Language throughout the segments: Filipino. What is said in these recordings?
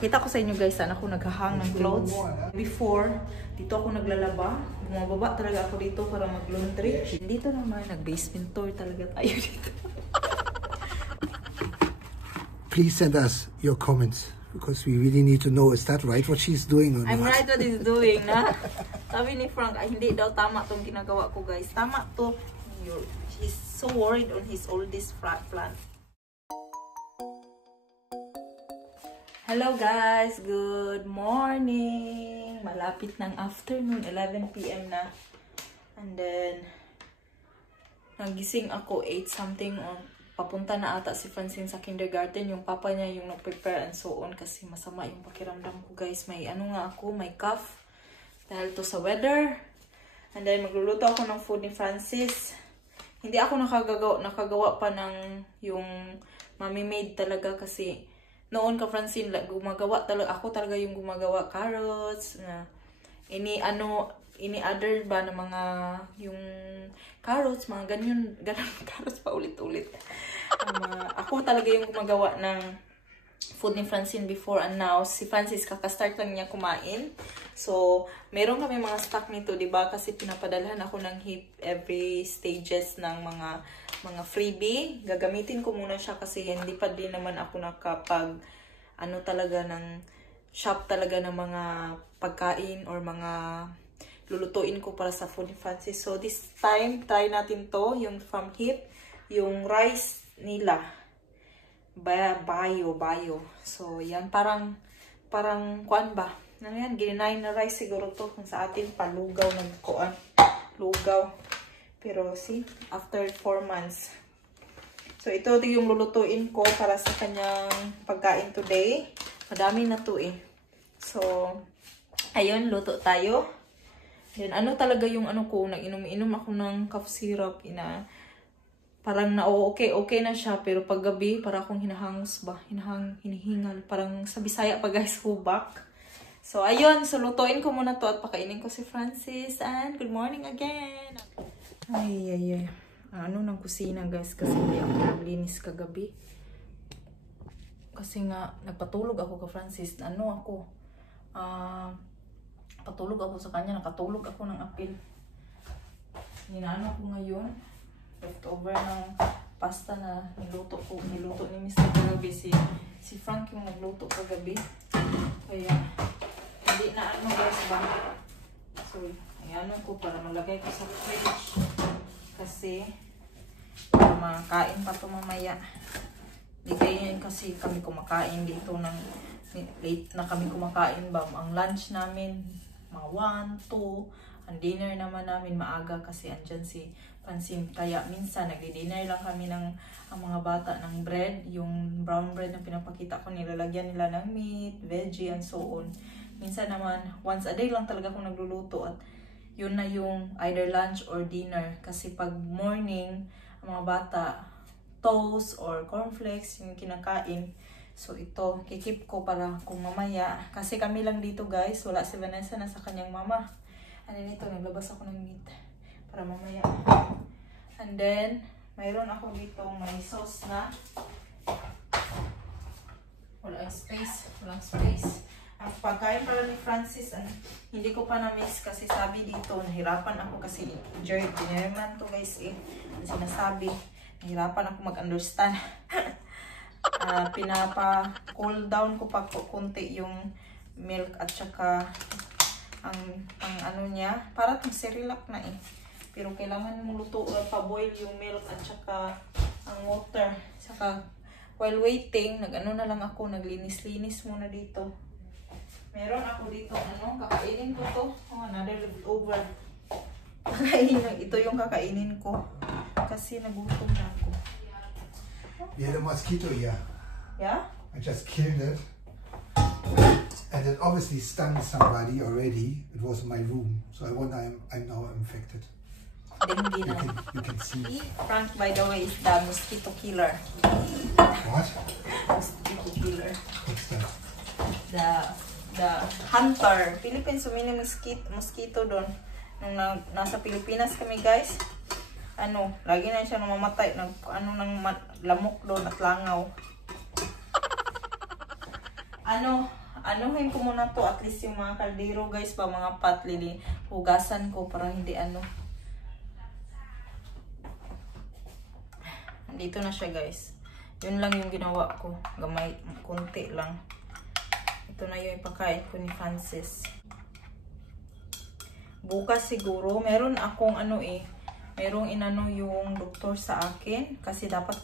Pakita ko sa inyo guys, saan ako naghahang ng clothes. Before, dito ako naglalaba. Bumababa talaga ako dito para mag-laundry. Dito naman, nag-basement tour talaga tayo dito. Please send us your comments because we really need to know, is that right what she's doing or I'm not? right what he's doing, na? Sabi ni Frank, ay hindi daw tama tong ginagawa ko guys. Tama to. He's so worried on his oldest plant. Hello guys, good morning. Malapit ng afternoon, 11 PM na. And then nagising ako 8 something or papunta na ata si Francine sa kindergarten. Yung papa niya yung nag-prepare and so on kasi masama yung pakiramdam ko guys. May ano nga ako, may cough dahil to sa weather. And then magluluto ako ng food ni Francis. Hindi ako nakagawa pa ng yung mommy made talaga kasi noon ka Francine, gumagawa talaga ako talaga yung gumagawa carrots na ini other ba na mga yung carrots, mga ganyan carrots pa ulit-ulit. Ako talaga yung gumagawa ng food ni Francine before and now si Francis kaka-start lang niya kumain. So, meron kami mga stock nito, 'di ba? Kasi pinapadalhan ako ng HIP every stages ng mga freebie. Gagamitin ko muna siya kasi hindi pa din naman ako nakapag talaga ng shop talaga ng mga pagkain or mga lulutuin ko para sa food ni Francis. So this time try natin to, yung from HIP, yung rice nila. Bio. So yan parang kuan ba? Ano yan? Gininayin na rice siguro to kung sa atin palugaw nagkuan. Lugaw. Pero see, after 4 months. So, ito yung lulutuin ko para sa kanyang pagkain today. Madami na to eh. So, ayun, luto tayo. Then, ano talaga yung ano ko, nag-inom ako ng cough syrup. Parang na okay na siya. Pero pag gabi, para akong hinahangos ba? Hinihingal. Parang sa Bisaya pa guys, hubak. So, ayun. So, lutuin ko muna to at pakainin ko si Francis. And good morning again. Ay. Ano ng kusina guys kasi hindi ako naglinis kagabi. Kasi nga nagpatulog ako ka Francis. Patulog ako sa kanya, nakatulog ako ng apil. Hinaano ko ngayon. Leftover ng pasta na niluto ni Mr. kagabi. Si Frank yung nagluto kagabi. Kaya hindi na guys ba. So, ayan ko para malagay ko sa fridge. Kasi makain pa to mamaya. Di ganyan kasi kami kumakain dito ng late na kami kumakain ba. Ang lunch namin mga 1, 2. Ang dinner naman namin maaga kasi andyan si Francine. Kaya minsan nagdi-dinner lang kami ng ang mga bata ng bread. Yung brown bread na pinapakita ko, nilalagyan nila ng meat, veggie and so on. Minsan naman once a day lang talaga ako nagluluto at yun na yung either lunch or dinner. Kasi pag morning, ang mga bata, toast or cornflakes yung kinakain. So ito, kikip ko para kung mamaya. Kasi kami lang dito guys, wala si Vanessa na sa kanyang mama. Ano nito, naglabas ako ng meat para mamaya. And then, mayroon ako dito may sauce na. Walang space. Ang pagkain pala ni Francis, hindi ko pa na-miss kasi sabi dito, nahirapan ako kasi German to guys eh. Ang sinasabi, nahirapan ako mag-understand. Pinapa-cool down ko pa kunti yung milk at saka ang ano niya, para itong Cerelac na eh. Pero kailangan mong pa-boil yung milk at saka ang water. Saka while waiting, nag-ano na lang ako, naglinis-linis muna dito. Meron ako dito, kakainin ko to. Another leftover. Ito yung kakainin ko. Kasi nagutom na ako. We had a mosquito here. Yeah? I just killed it. And it obviously stung somebody already. It was in my room. So I wonder I'm now infected. Dengue na. You can see. Frank, by the way, is the mosquito killer. What? Mosquito killer. What's that? The hunter. Philippines, sumini mosquito doon. Nung nasa Pilipinas kami guys, lagi na siya namamatay. Ng lamok doon at langaw. anuhin ko muna to, at least yung mga kaldero guys ba, mga pot, hugasan ko para hindi ano. Dito na siya guys. Yun lang yung ginawa ko. Gamay, kunti lang. Ito na yung ipakain ko ni Francis. Bukas siguro, meron akong merong inano yung doktor sa akin. Kasi dapat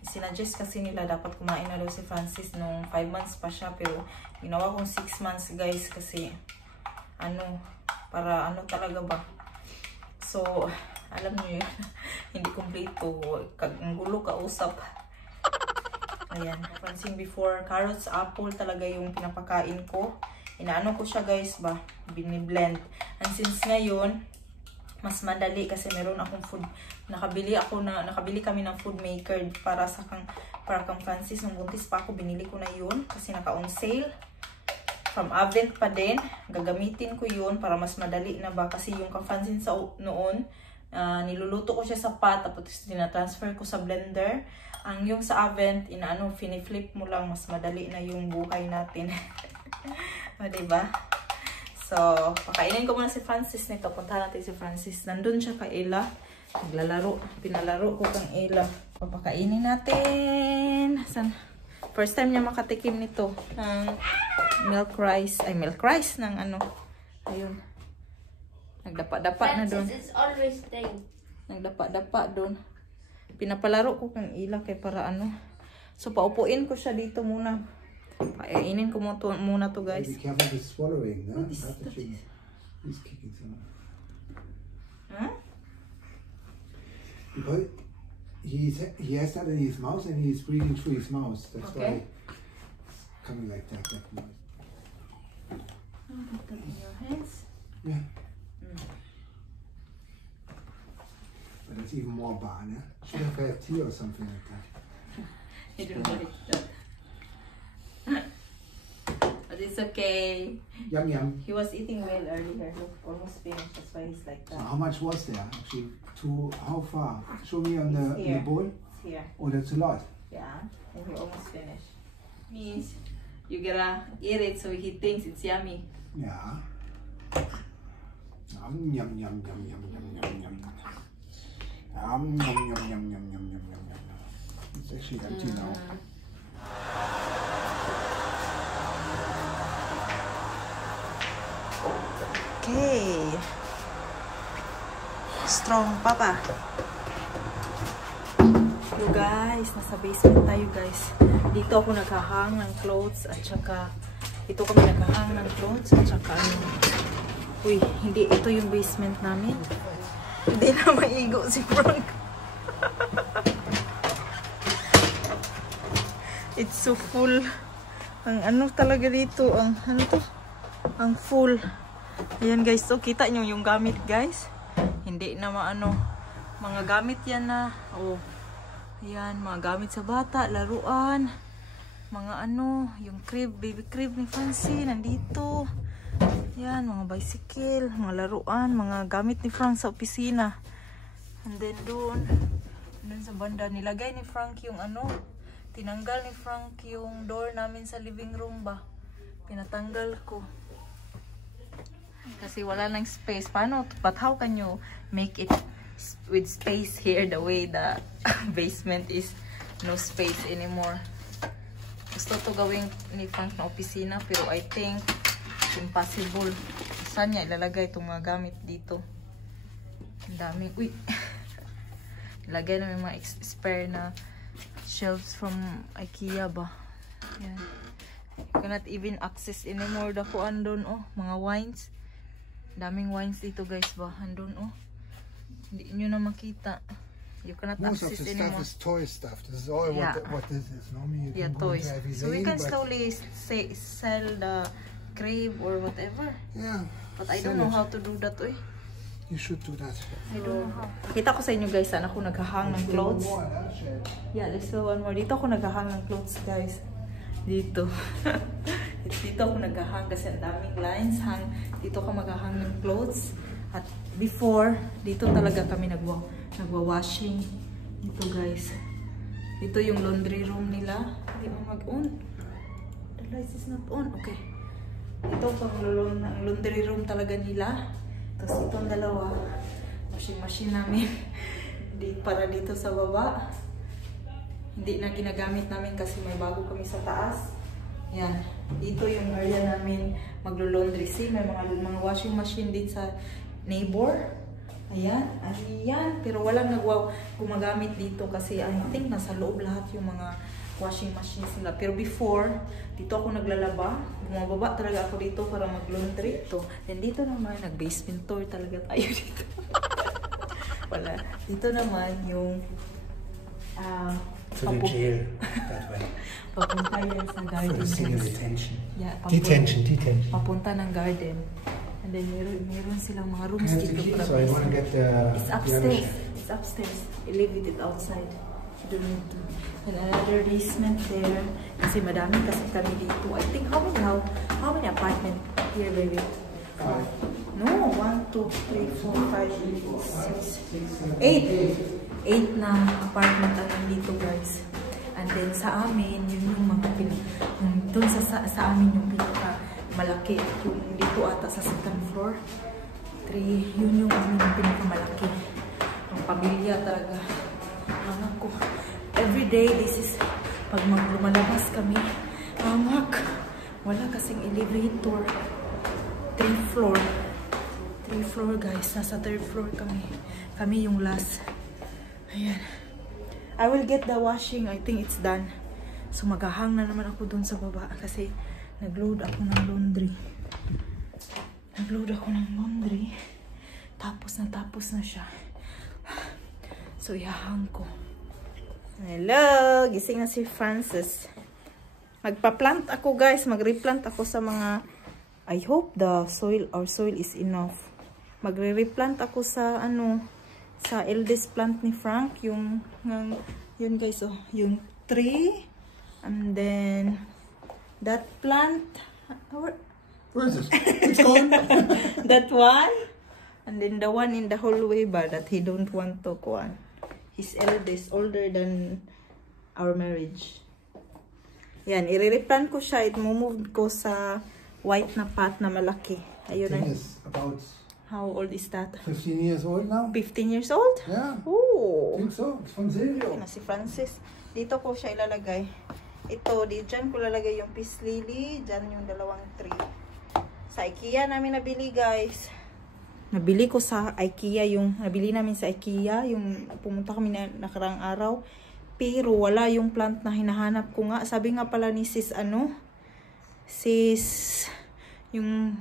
sinadjust kasi nila dapat kumain na daw si Francis nung 5 months pa siya. Pero ginawa kong 6 months guys kasi para talaga ba. So, alam niyo yun. Hindi kompleto. Ang gulo kausap. Ayan. Francis before, carrots, apple talaga yung pinapakain ko. Inaano ko siya guys ba. Biniblend. And since ngayon, mas madali kasi meron akong food. Nakabili kami ng food maker para kang Francis. Nung buntis pa ako, binili ko na yun kasi naka-on sale. From Avent pa din. Gagamitin ko yun para mas madali na ba. Kasi yung kang Francis noon, niluluto ko siya sa pot, tapos tinatransfer ko sa blender. Ang yung sa Avent, fini-flip mo lang, mas madali na yung buhay natin. O, diba? So, pakainin ko muna si Francis nito. Punta natin si Francis. Nandun siya kay Ella. Naglalaro. Pinalaro ko kang Ella. Papakainin natin. First time niya makatikim nito. Ng milk rice. Ay, milk rice ng Ayun. Nagdapa-dapa na doon. Francis is always staying. Nagdapa-dapa doon. Pinapalaro ko kang Ella kay para So, paupuin ko siya dito muna. Painin ko muna to guys. Be careful with swallowing, no? He's kicking some. Huh? Because he has that in his mouth and he's breathing through his mouth. That's why it's coming like that noise. Put that in your hands. Yeah. But that's even more bar, yeah? Should have had tea or something like that. He didn't like that. But it's okay. Yum yum. He was eating well earlier. Look, almost finished. That's why he's like So that. how much was there actually? How far? Show me on the bowl. It's here. Oh, that's a lot. Yeah, and he almost finished. Means you gotta eat it so he thinks it's yummy. Yeah. Yum yum yum yum yum yum yum yum. Yum yum yum yum yum yum yum yum yum. It's actually empty now. Okay. Strong papa. So guys, nasa basement tayo guys. Dito ako naghahang ng clothes at saka dito kami naghahang ng clothes at saka Uy, hindi ito yung basement namin. Hindi na maigo si Frank. It's so full. Ang talaga dito, ang full. Ayan guys, so kita nyo yung gamit guys. Hindi na mga gamit yan na. Oh. Ayan, mga gamit sa bata, laruan. Mga yung crib, baby crib ni Fancy, nandito. Ayan, mga bicycle, mga laruan, mga gamit ni Frank sa opisina. And then doon sa banda, nilagay ni Frank yung tinanggal ni Frank yung door namin sa living room ba. Pinatanggal ko. Kasi wala nang space. Paano? But how can you make it with space here the way the basement is no space anymore? Gusto to gawing ni Frank na opisina pero I think impossible. Saan niya ilalagay itong mga gamit dito? Ang dami. Uy! Ilagay na may mga spare na shelves from IKEA ba. Yan. You cannot even access anymore the kuan doon mga wines. Daming wines dito guys ba. Andun hindi nyo na makita. You cannot Most access of the anymore. stuff is toy stuff. This is all what this is. Normally you can go toys. into every So we lane, can but slowly sell the crib or whatever. yeah, But I sell don't know it. how to do that. You should do that. I don't know how. Kita ko sa inyo guys, saan ako naghahang ng clothes. More, Shane. Yeah, there's still one more. Dito ako naghahang ng clothes guys. Dito. Dito ako naghahang kasi ang daming lines. Dito ako maghahang ng clothes. At before, dito talaga kami nagwa-washing. Dito guys. Dito yung laundry room nila. Hindi mo mag-on. lights is not on. Okay. Ito pang laundry room talaga nila. Tapos itong dalawa, washing machine namin. Para dito sa baba. Hindi na ginagamit namin kasi may bago kami sa taas. Yan. Dito yung area namin maglo-laundry. See, may mga washing machine din sa neighbor. Ayan. Ayan. Pero walang gumagamit dito kasi I think nasa loob lahat yung mga washing machines nila. Pero before, dito ako naglalaba. Bumababa talaga ako dito para mag-laundry. And dito naman, nag-basement tour talaga tayo dito. Wala. Dito naman yung to the jail that way. Papunta yan sa garden. For the senior detention. Yeah, Detention. Papunta ng garden. And then meron silang mga rooms dito. So I want to get it's upstairs. It's upstairs. I leave it outside. You don't need to. And another basement there. Kasi madami kasi kami dito. I think how many apartment here, baby? 5. No, 1, 2, 3, 4, 5, 6, 8. 8 na apartment ang nandito, guys. And then sa amin, yun yung mga doon sa amin yung pinaka malaki. Yung dito ata sa second floor. 3, yun yung amin yung pinaka malaki. Ang pamilya talaga. Anak ko. Everyday, this is pag lumalabas kami. Anak, wala kasing elevator. 3 floor. 3 floor, guys. Nasa 3rd floor kami. Kami yung last. Ayan. I will get the washing. I think it's done. So maghahang na naman ako dun sa baba kasi nag-load ako ng laundry. Tapos na siya. So ihahang ko. Hello! Gising na si Francis. Magpa-plant ako, guys. Mag-replant ako sa mga... I hope our soil is enough. Magre-replant ako sa sa eldest plant ni Frank, yun guys, yung tree, and then that plant, where is it? It's gone. That one, and then the one in the hallway ba that he don't want to kuan. His eldest, older than our marriage. Yan, i-replant ko siya, i-move ko sa white na pot na malaki. Ayun na. About how old is that? 15 years old now. 15 years old? Yeah. Oh. I think so. It's from Silvio. Na si Francis. Dito ko siya ilalagay. Ito, dyan ko lalagay yung peace lily. Dyan yung dalawang tree. Sa IKEA namin nabili, guys. Nabili namin sa IKEA. Yung pumunta kami na nakarang araw. Pero wala yung plant na hinahanap ko nga. Sabi nga pala ni sis, yung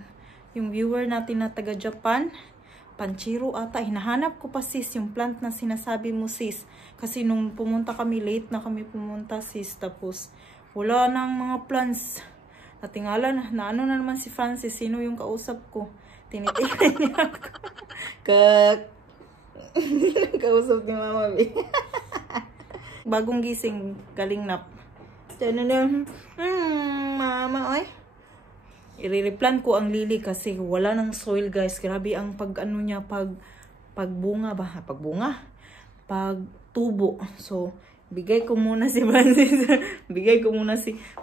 viewer natin na taga Japan, Panchiro ata, hinahanap ko pa sis yung plant na sinasabi mo sis. Kasi nung pumunta kami, late na kami pumunta sis, tapos wala nang mga plants. Natingala na ano na naman si Francis, sino yung kausap ko. Tinitingnan niya ako. Kausap ni Mama B. Bagong gising, galing nap. Mama, ay. I-replant ko ang lily kasi wala ng soil, guys. Grabe ang pagbunga ba? Pagtubo. So, bigay ko muna si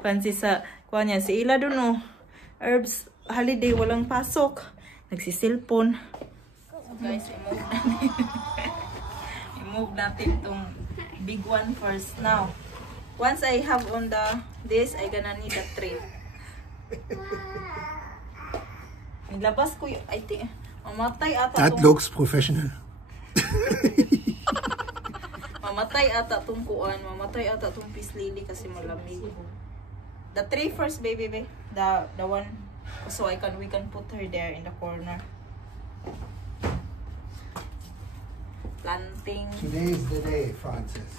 Francis. sa kuanya. Si Ila doon, herbs holiday, walang pasok. Nagsisilpon. So, guys, i-move natin itong big one first. Now, once I have on this, I gonna need a tray. Nilabas ko yung, I think, mamatay ata. That looks professional. Mamatay ata itong kuan. Mamatay ata itong peace lily kasi malamig. The tree first, baby. The one. So we can put her there in the corner. Planting. Today is the day, Francis.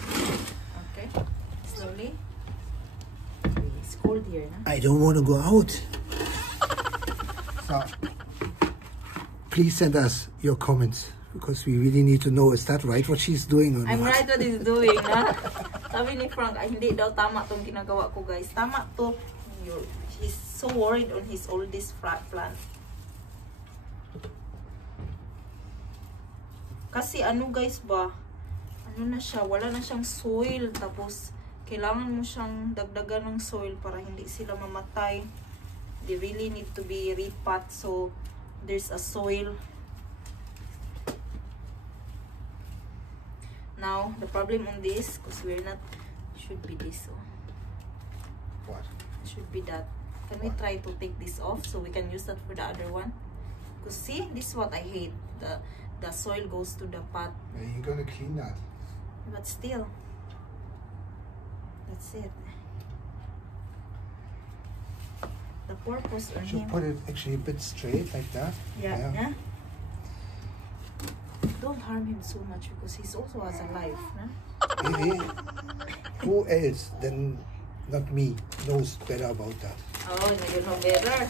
Okay. Slowly. It's cold here, na? I don't want to go out. So, please send us your comments because we really need to know, is that right what she's doing or I'm not? right what he's doing, ha? Sabi ni Frank, ay hindi daw tama tong ginagawa ko, guys. Tama to. He's so worried on his oldest plant. Kasi ano, guys ba? Ano na siya? Wala na siyang soil. Tapos kailangan mo siyang dagdagan ng soil para hindi sila mamatay. They really need to be repot, so there's a soil. Now, the problem on this, because we're not, should be this. Oh. What? Should be that. Can we try to take this off so we can use that for the other one? Because see, this is what I hate. The soil goes to the pot. Yeah, you're gonna clean that. But still, that's it. The purpose on Should him. put it actually a bit straight like that. Yeah, yeah. Don't harm him so much because he's also has a life. Nah? Hey, who else than not me knows better about that? Oh, you know better.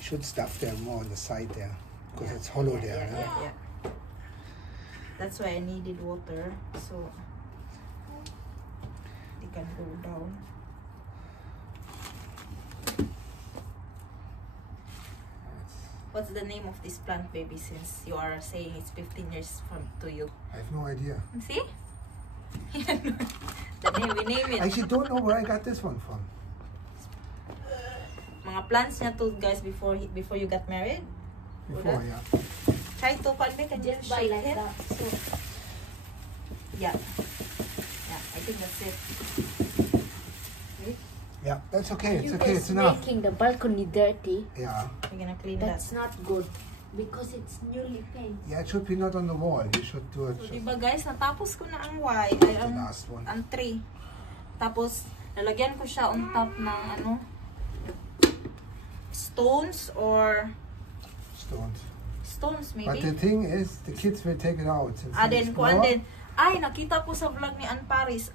Should stuff there more on the side there because it's hollow there. Yeah. That's why I needed water so they can go down. What's the name of this plant, baby, since you are saying it's 15 years from to you? I have no idea. See? The name, we name it. I actually don't know where I got this one from. Mga plants niya to, guys, before you got married. Before, yeah. Try to convey, can you Just buy shake like it? that. So, yeah, I think that's it. Yeah, that's okay. It's You okay. guys It's enough. making the balcony dirty. Yeah. We're gonna clean That's that. not good because it's newly painted. Yeah, it should be not on the wall. You should do it. So, Just diba guys, natapos ko na ang Y, ay the ang last one. 3. Tapos, nalagyan ko siya on top ng ano, stones or Stones. maybe. But the thing is, the kids will take it out. Since Then, it's kuan more. din. Ay, nakita ko sa vlog ni Ann Paris,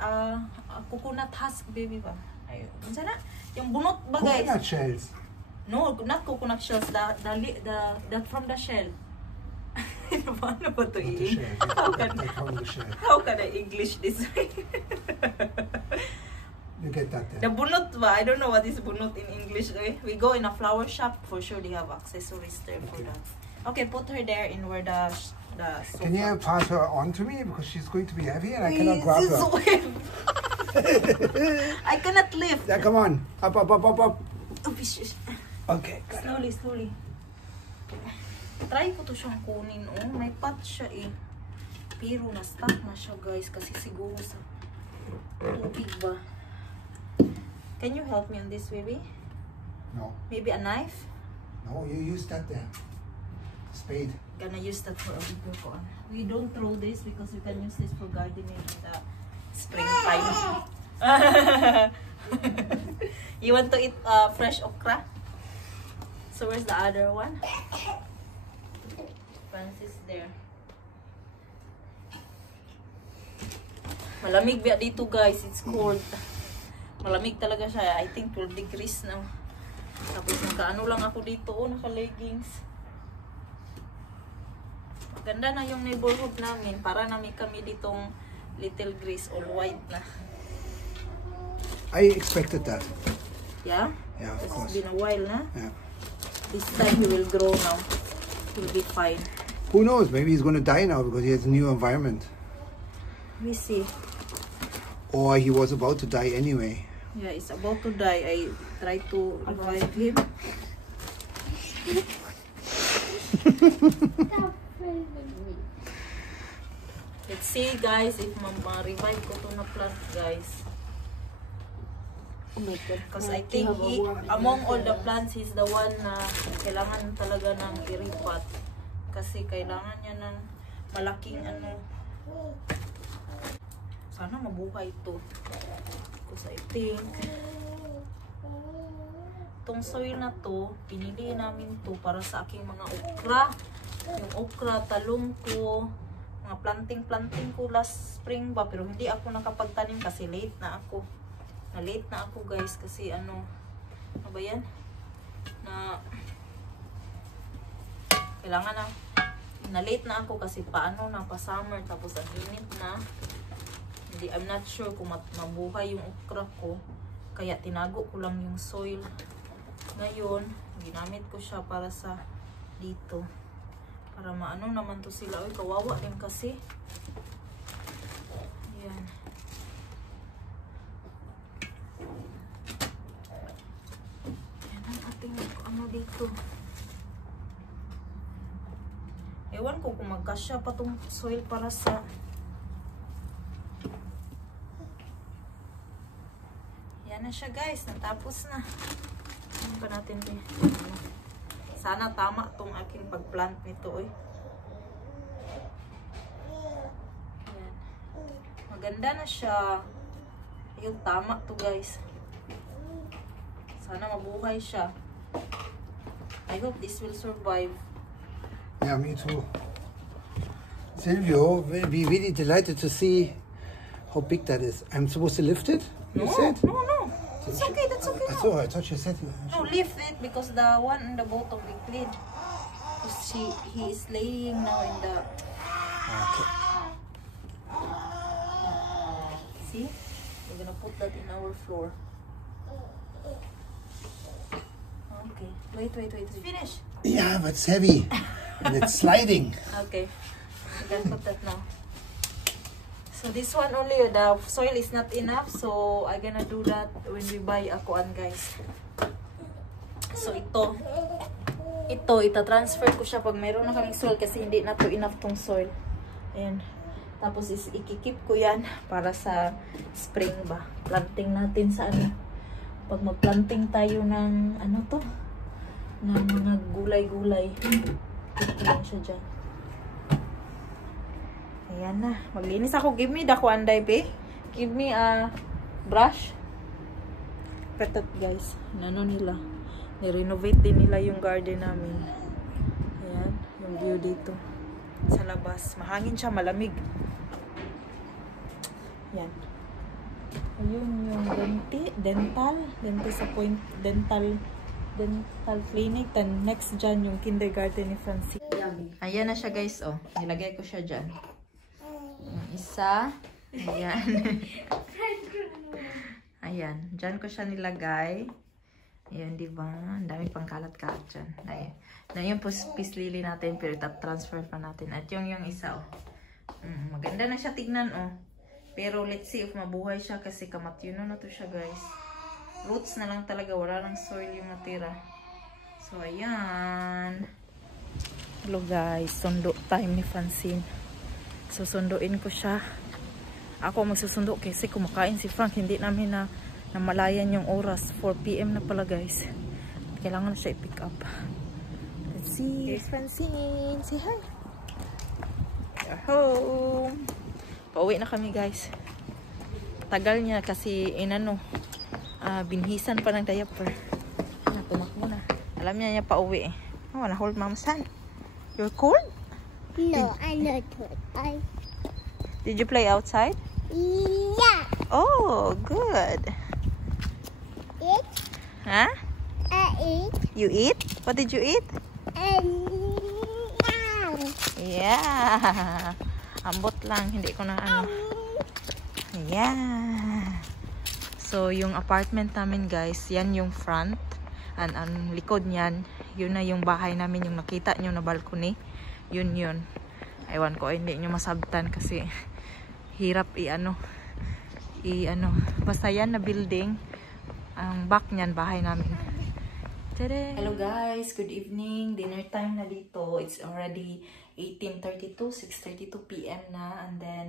coconut husk, baby ba? Ay, ano na? Yung bunot ba, guys? Coconut shells. No, not coconut shells, the from the shell. Paano ba to Not the i- shell. How can, From the shell. how can I English this way? You get that The there. bunot ba? I don't know what is bunot in English. Eh? We go in a flower shop, for sure they have accessories there for Okay. that. Okay, put her there in where the sofa. Can you pass her on to me because she's going to be heavy and I cannot grab This is her. so heavy. I cannot lift. Yeah, come on. Up. Oh, shish. Okay, got it. Slowly. Try ko to siyang kunin. Oh, may pot siya eh. Pero na-stuck na siya, guys. Kasi siguro sa tubig ba. Can you help me on this, baby? No, Maybe a knife? no, you use that there. Spade. Gonna use that for a bigger one. We don't throw this because we can use this for gardening in the springtime. You want to eat fresh okra? So where's the other one? Francis there. Malamig ba dito, guys? It's cold. Malamig talaga siya. I think 12 degrees na. Tapos nakaano lang ako dito. Oh, naka-leggings. Ganda na yung neighborhood namin. Para namin kami ditong Little Greece, all white na. I expected that. Yeah? Yeah, of It's course. been a while na. Yeah. This time he will grow now. He'll be fine. Who knows? Maybe he's going to die now because he has a new environment. We see. Or he was about to die anyway. Yeah, he's about to die. I try to revive him. Let's see, guys, if ma-revive ko to na plant, guys. Oh my God. Because I think among all the plants, he's the one na kailangan talaga ng i-repot. Kasi kailangan niya ng malaking ano. Sana mabuhay ito. Because I think itong soil na to, pinili namin to para sa aking mga okra. Yung okra, talong ko, mga planting ko last spring ba. Pero hindi ako nakapagtanim kasi late na ako. Na-late na ako, guys, kasi ano ba yan? Na kailangan na-late na ako kasi paano na pa-summer tapos ang init na. Hindi, I'm not sure kung mabuhay yung okra ko. Kaya tinago ko lang yung soil. Ngayon, ginamit ko siya para sa dito. Para maano naman to sila. Uy, kawawa din kasi. Yan. Yan ang ating ano dito. Ewan ko kung magkasya pa tong soil para sa... Yan na siya guys. Natapos na. Ano ba natin din? Sana tama tong aking pagplant nito, oy. Ayan. Maganda na siya. Yung tama to, guys. Sana mabuhay siya. I hope this will survive. Yeah, me too. Silvio will be really delighted to see how big that is. I'm supposed to lift it? You said? No. That's okay, that's okay now. I thought you said it. No, lift it because the one in the bottom we clean. Because he is laying now in the... Okay. See? We're gonna put that in our floor. Okay. Wait. Finish. Yeah, but it's heavy. And it's sliding. Okay. We can put that now. So this one only, the soil is not enough. So I'm gonna do that when we buy akuan, guys. So ito, ita-transfer ko siya pag mayroon na kaming soil kasi hindi na to enough tong soil. And tapos ikikip ko yan para sa spring ba. Planting natin sa ano. Pag mag-planting tayo ng ano to, ng mga gulay-gulay. Ito lang siya dyan. Ayan na. Maglinis ako. Give me the kuanday, be. Give me a brush. Katat, guys. Ano nila. Ni-renovate din nila yung garden namin. Ayan. Yung view dito. Sa labas. Mahangin siya. Malamig. Ayan. Ayun yung dental clinic. Then next dyan yung kindergarten ni Francine. Ayan na siya, guys. Oh. Nilagay ko siya dyan. Yung isa. Ayan. Ayan. Diyan ko siya nilagay. Ayan, diba? Ang dami pang kalat-kalat dyan. Ayan. Na yung peace lily natin, pero transfer pa natin. At yung isa, oh. Maganda na siya tignan, oh. Pero let's see if mabuhay siya kasi kamatyuno na to siya, guys. Roots na lang talaga. Wala lang soil yung natira. So, ayan. Hello, guys. Sundo time ni Francine. Susunduin ko siya. Ako magsusundo kasi kumakain si Frank. Hindi namin na malayan yung oras. 4 PM na pala, guys. Kailangan na siya i-pick up. Let's see. Here's Francine. Say hi. We're home. Pauwi na kami, guys. Tagal niya kasi binhisan pa ng diaper. Tumakbo na. Alam niya pauwi eh. Oh, na-hold mom's hand. You're cold? No, I'm not good. Did you play outside? Yeah. Oh, good. Eat. Huh? I eat. You eat? What did you eat? Yeah. Ambot lang, hindi ko na ano. Yeah. So, yung apartment namin, guys, yan yung front. Ang likod niyan, yun na yung bahay namin, yung nakita nyo na balcony. Yun. Ewan ko, hindi nyo masabtan kasi hirap basta yan na building. Ang back niyan, bahay namin. Tada! Hello guys, good evening. Dinner time na dito. It's already 18:32, 6:32 PM na. And then,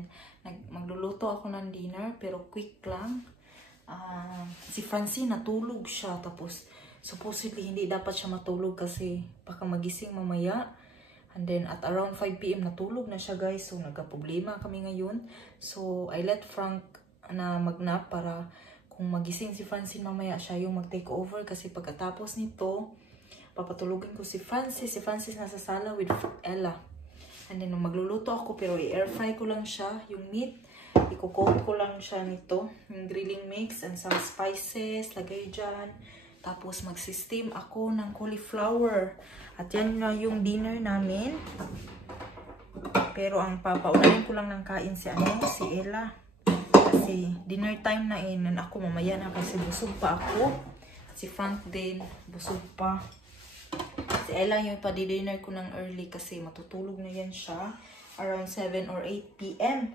magluluto ako ng dinner, pero quick lang. Si Francine natulog siya. Tapos, supposedly, hindi dapat siya matulog kasi baka magising mamaya. And then, at around 5 PM, natulog na siya, guys. So, nagka-problema kami ngayon. So, I let Frank na mag-nap para kung magising si Francine mamaya, siya yung mag-take over. Kasi pagkatapos nito, papatulugin ko si Francis. Si Francis nasa sala with Ella. And then, magluluto ako, pero i-air fry ko lang siya. Yung meat, i-coat ko lang siya nito. Yung grilling mix and some spices, lagay dyan. Tapos, mag-steam ako ng cauliflower. At yan na yung dinner namin. Pero ang papaunahin ko lang ng kain si Ella. Kasi dinner time na and ako mamaya na kasi busog pa ako. Si Frank din, busog pa. Si Ella yung pa-dinner ko ng early kasi matutulog na yan siya around 7 or 8 p.m.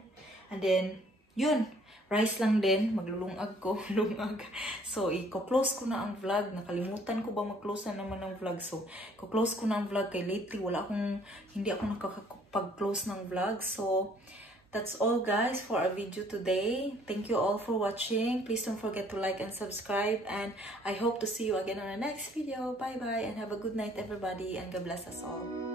And then, yun, rice lang din, maglulungag ko, lungag. So, i-close ko na ang vlog. Nakalimutan ko ba mag-close na naman ang vlog. So, i-close ko na ang vlog kay lately hindi ako nakakapag-close ng vlog. So, that's all guys for our video today. Thank you all for watching. Please don't forget to like and subscribe. And I hope to see you again on the next video. Bye bye and have a good night everybody. And God bless us all.